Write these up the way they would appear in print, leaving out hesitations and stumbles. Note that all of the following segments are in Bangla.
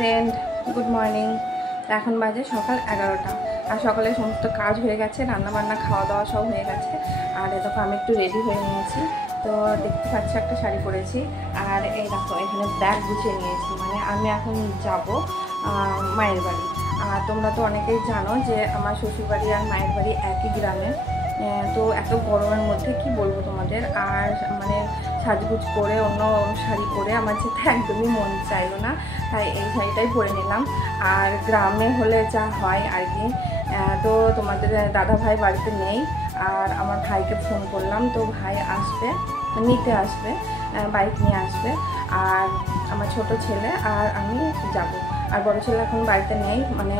Friend, good morning. এখন বাজে সকাল 11টা আর সকালে সমস্ত কাজ হয়ে গেছে, রান্নাবান্না খাওয়া দাওয়া সব হয়ে গেছে। আর দেখো আমি একটু রেডি হয়ে নিয়েছি। তো দেখতে পাচ্ছি একটা শাড়ি পরেছি আর এই দেখো এখানে ব্যাগ গুছিয়ে নিয়েছি। মানে আমি এখন যাব মায়ের বাড়ি। আর তোমরা তো অনেকেই জানো যে আমার শ্বশুরবাড়ি আর মায়ের বাড়ি একই গ্রামে। তো এত গরমের মধ্যে কি বলবো তোমাদের, আর মানে সাজগুজ করে অন্য শাড়ি পরে আমার যেতে একদমই মন চাইলো না, তাই এই শাড়িটাই পরে নিলাম। আর গ্রামে হলে যা হয় আর কি। তো তোমাদের দাদা ভাই বাড়িতে নেই, আর আমার ভাইকে ফোন করলাম, তো ভাই আসবে, নিতে আসবে, বাইক নিয়ে আসবে। আর আমার ছোট ছেলে আর আমি যাব। আর বড় ছেলে এখন বাড়িতে নেই, মানে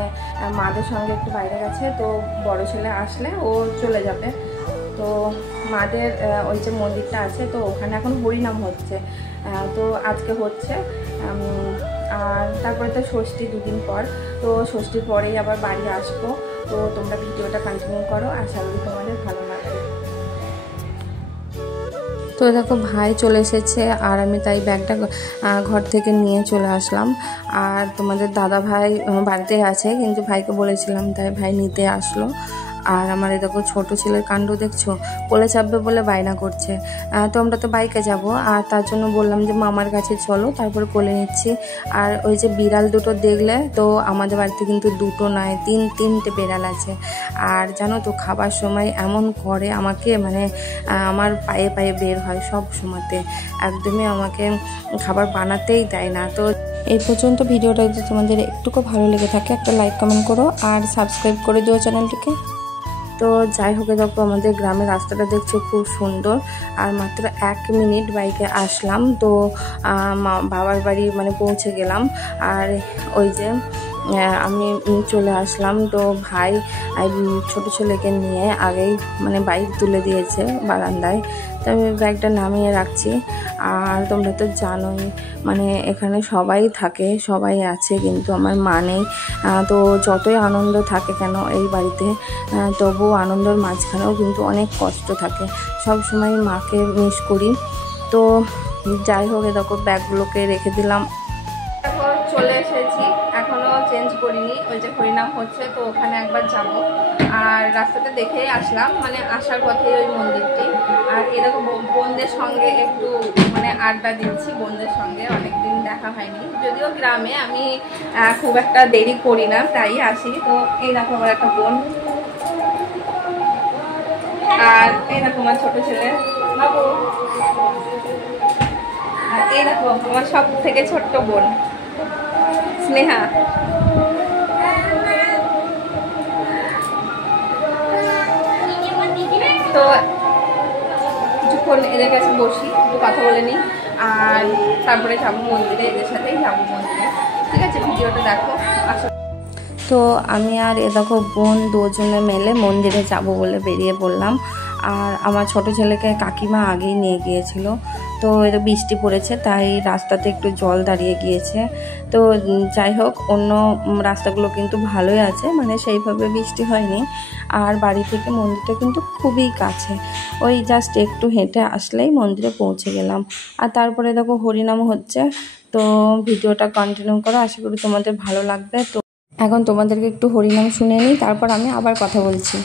মাদের সঙ্গে একটু বাইরে গেছে। তো বড় ছেলে আসলে ও চলে যাবে। তো মাদের ওই যে মন্দিরটা আছে, তো ওখানে এখন হরিনাম হচ্ছে, তো আজকে হচ্ছে। আর তারপরে তো ষষ্ঠী দুদিন পর, তো ষষ্ঠীর পরেই আবার বাড়ি আসবো। তো তোমরা ভিডিওটা কন্টিনিউ করো, আশা করি তোমাদের ভালো লাগবে। তো দেখো ভাই চলে এসেছে আর আমি তাই ব্যাগটা ঘর থেকে নিয়ে চলে আসলাম। আর তোমাদের দাদা ভাই বাড়িতে আছে, কিন্তু ভাইকে বলেছিলাম তাই ভাই নিতে আসলো। আর আমার এই দেখো ছোটো ছেলের কাণ্ড দেখছো, কোলে চাপবে বলে বায়না করছে। তো আমরা তো বাইকে যাব, আর তার জন্য বললাম যে মামার কাছে চলো, তারপর কোলে নিচ্ছি। আর ওই যে বিড়াল দুটো দেখলে, তো আমাদের বাড়িতে কিন্তু দুটো নয় তিনটে বিড়াল আছে। আর জানো তো খাবার সময় এমন করে আমাকে, মানে আমার পায়ে পায়ে বের হয় সব সময়তে, একদমই আমাকে খাবার বানাতেই দেয় না। তো এই পর্যন্ত ভিডিওটা যদি তোমাদের একটুকু ভালো লেগে থাকে, একটা লাইক কমেন্ট করো আর সাবস্ক্রাইব করে দিও চ্যানেলটিকে। তো যাই হোক, দেখো আমাদের গ্রামের রাস্তাটা দেখছো খুব সুন্দর। আর মাত্র 1 মিনিট বাইকে আসলাম, তো বাবার বাড়ি মানে পৌঁছে গেলাম। আর ওই যে আমি চলে আসলাম। তো ভাই ছোট ছেলেকে নিয়ে আগেই মানে বাইক তুলে দিয়েছে বারান্দায়, তো আমি ব্যাগটা নামিয়ে রাখছি। আর তোমরা তো জানোই মানে এখানে সবাই থাকে, সবাই আছে, কিন্তু আমার মা নেই। তো যতই আনন্দ থাকে কেন এই বাড়িতে, তবু আনন্দের মাঝখানেও কিন্তু অনেক কষ্ট থাকে। সব সময় মাকে মিস করি। তো যাই হোক, দেখো ব্যাগগুলোকে রেখে দিলাম। এখন চলে এসেছি, এখনও চেঞ্জ করিনি। ওই যে হরিনাম হচ্ছে, তো ওখানে একবার যাব। আর রাস্তাটা দেখেই আসলাম, মানে আসার পথে ওই মন্দিরটি। আর এরকম বোনদের সঙ্গে একটু মানে আড্ডা দিচ্ছি, বোনদের সঙ্গে অনেকদিন দেখা হয়নি। যদিও গ্রামে আমি খুব একটা দেরি করি না, তাই আসি। তো এই দেখো আমার একটা বোন, আর এই দেখো আমার ছোট ছেলে বাবু, আর এই দেখো আমার সব থেকে ছোট্ট বোন স্নেহা। তো কিছুক্ষণ এদের কাছে বসি, একটু কথা বলে নিই, আর তারপরে যাবো মন্দিরে, এদের সাথেই যাবো মন্দিরে। ঠিক আছে, ভিডিওটা দেখো। তো আমি আর এ দেখো বোন দুজনে মিলে মন্দিরে যাব বলে বেরিয়ে পড়লাম। আর আমার ছোট ছেলেকে কাকিমা আগেই নিয়ে গিয়েছিল। তো এটা বৃষ্টি পড়েছে, তাই রাস্তাতে একটু জল দাঁড়িয়ে গিয়েছে। তো যাই হোক, অন্য রাস্তাগুলো কিন্তু ভালোই আছে, মানে সেইভাবে বৃষ্টি হয়নি। আর বাড়ি থেকে মন্দিরটা কিন্তু খুবই কাছে, ওই জাস্ট একটু হেঁটে আসলেই মন্দিরে পৌঁছে গেলাম। আর তারপরে দেখো হরিনাম হচ্ছে। তো ভিডিওটা কন্টিনিউ করো, আশা করি তোমাদের ভালো লাগবে। তো এখন তোমাদেরকে একটু হরিনাম শুনে নিই, তারপর আমি আবার কথা বলছি।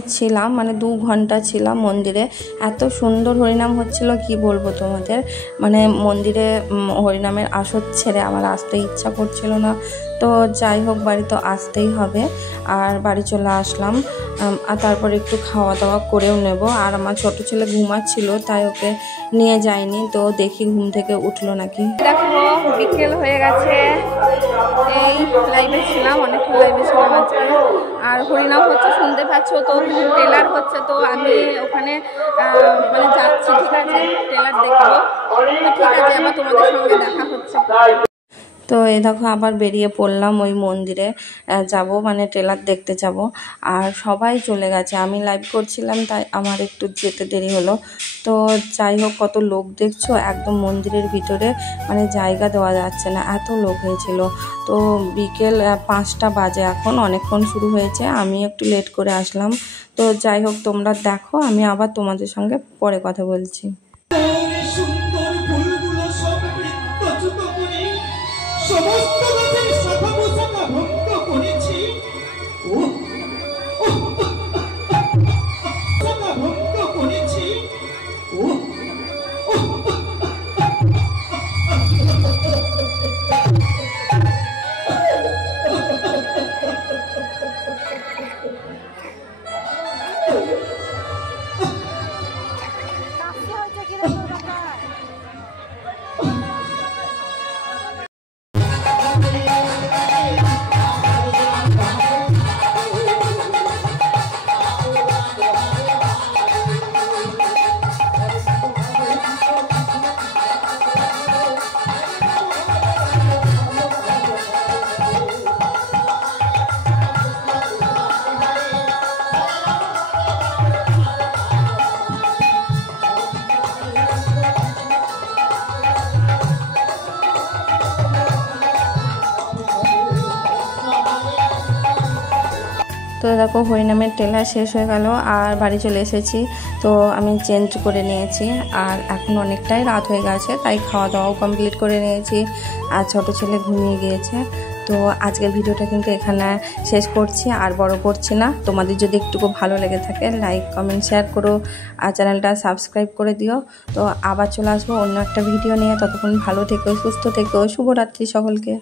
মিনিট ছিলাম, মানে 2 ঘন্টা ছিলাম মন্দিরে। এত সুন্দর হরিনাম হচ্ছিল কি বলবো তোমাদের, মানে মন্দিরে হরিনামের আসর ছেড়ে আমার আসতে ইচ্ছা করছিল না। তো যাই হোক, বাড়ি তো আসতেই হবে। আর বাড়ি চলে আসলাম, আর তারপর একটু খাওয়া দাওয়া করেও নেব। আর আমার ছোট ছেলে ঘুমাচ্ছিল, তাই ওকে নিয়ে যাইনি। তো দেখি ঘুম থেকে উঠলো নাকি। দেখো বিকেল হয়ে গেছে, এই লাইভে ছিলাম, অনেকক্ষণ লাইভে ছিলাম আজকে। আর হরিনাম হচ্ছে শুনতে পাচ্ছ, তো ট্রেলার হচ্ছে, তো আমি ওখানে মানে যাচ্ছি, ঠিক আছে, ট্রেলার দেখবো। ঠিক আছে, আবার তোমাদের সঙ্গে দেখা হচ্ছে। তো এই দেখো আবার বেরিয়ে পড়লাম, ওই মন্দিরে যাব, মানে ট্রেলার দেখতে যাব। আর সবাই চলে গেছে, আমি লাইভ করছিলাম তাই আমার একটু যেতে দেরি হলো। তো যাই হোক, কত লোক দেখছো, একদম মন্দিরের ভিতরে মানে জায়গা দেওয়া যাচ্ছে না, এত লোক হয়েছিল। তো বিকেল 5টা বাজে এখন, অনেকক্ষণ শুরু হয়েছে, আমি একটু লেট করে আসলাম। তো যাই হোক, তোমরা দেখো, আমি আবার তোমাদের সঙ্গে পরে কথা বলছি। সমস্ত গাছের শাখা পোশাখা ভঙ্গ করেছি, ভঙ্গ করেছি। তো দেখো হরিনামের ট্রেলার শেষ হয়ে গেল, আর বাড়ি চলে এসেছি। তো আমি চেঞ্জ করে নিয়েছি, আর এখন অনেকটাই রাত হয়ে গেছে, তাই খাওয়া দাওয়াও কমপ্লিট করে নিয়েছি। আর ছোটো ছেলে ঘুমিয়ে গিয়েছে। তো আজকের ভিডিওটা কিন্তু এখানে শেষ করছি, আর বড় করছি না। তোমাদের যদি একটুকু ভালো লেগে থাকে, লাইক কমেন্ট শেয়ার করো, আর চ্যানেলটা সাবস্ক্রাইব করে দিও। তো আবার চলে আসবো অন্য একটা ভিডিও নিয়ে। ততক্ষণ ভালো থেকো, সুস্থ থেকো, শুভরাত্রি সকলকে।